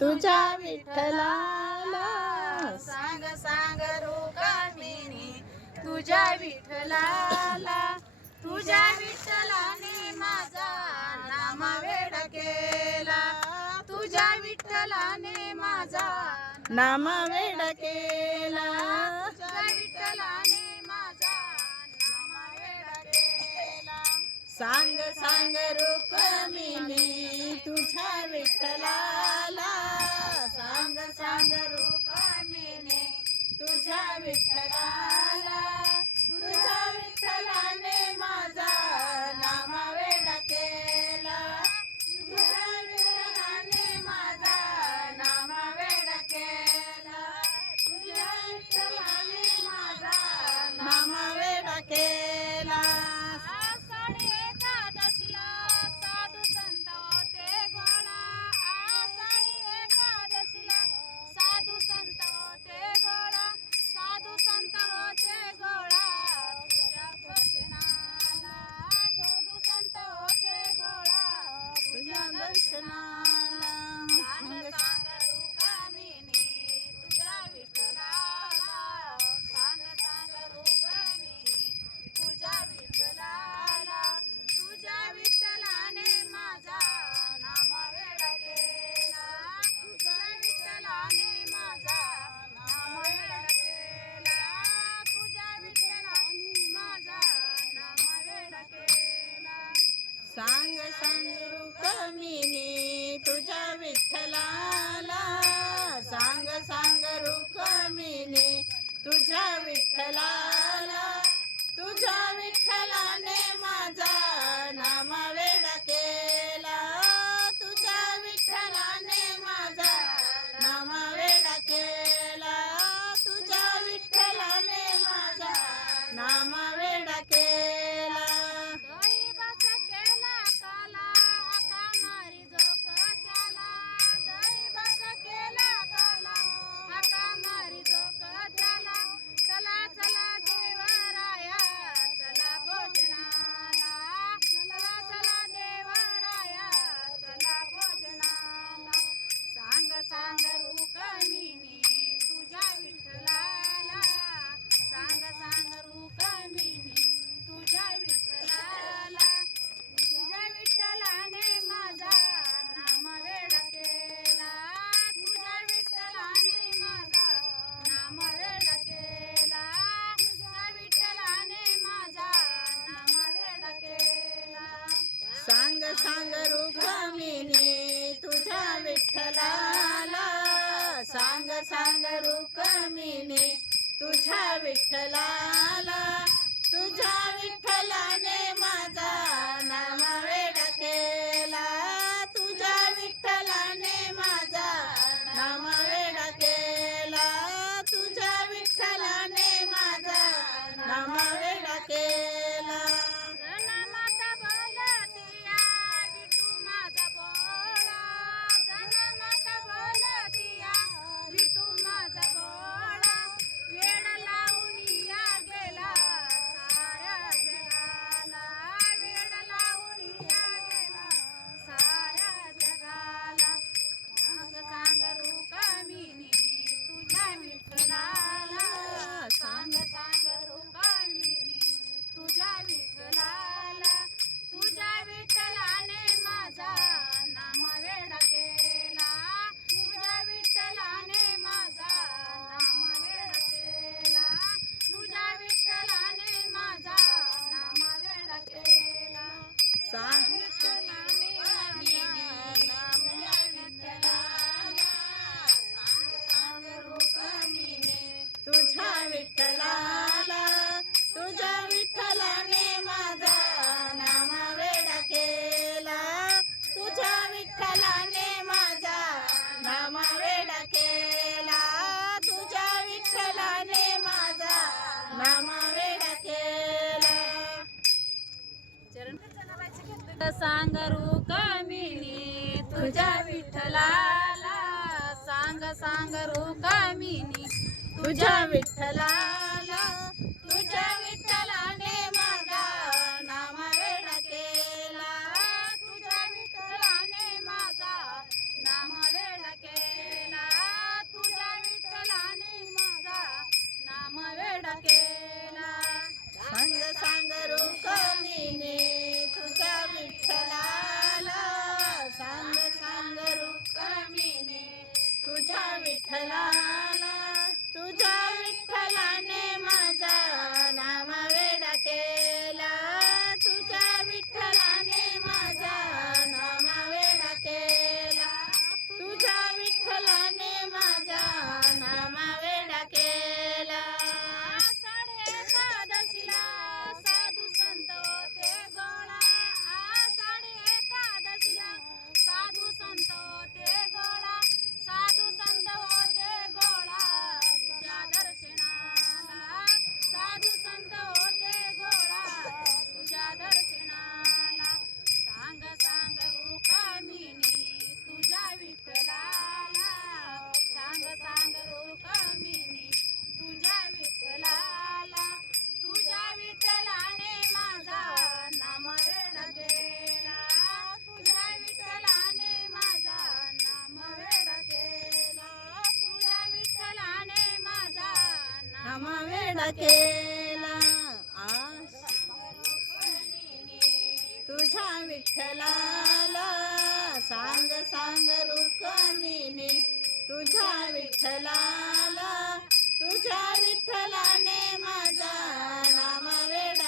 तुझ्या विठ्ठला सांग सांग रोकामिनी तुझ्या विठ्ठलाला. तुझ्या विठ्ठलाने माझा नाम वेड केला तुझ्या विठ्ठलाने माझा नाम वेड केला तुझ्या विठ्ठलाने सांग सांग रुक्मिणी तुझ्या विठ्ठलाला. सांग सांग रुक्मिणी तुझ्या विठ्ठलाला. विठ्ठलाला सांग सांग रुखमिनी तुझ्या विठ्ठलाला विठ्ठला तुझ्या विठ्ठलाला सांग सांग रुकामिनी तुझ्या विठ्ठला केला आस तुझ्या विठ्ठलाला सांग सांग रुक्मिणी. तुझ्या विठ्ठलाला तुझ्या विठ्ठलाने माझा नाम वेड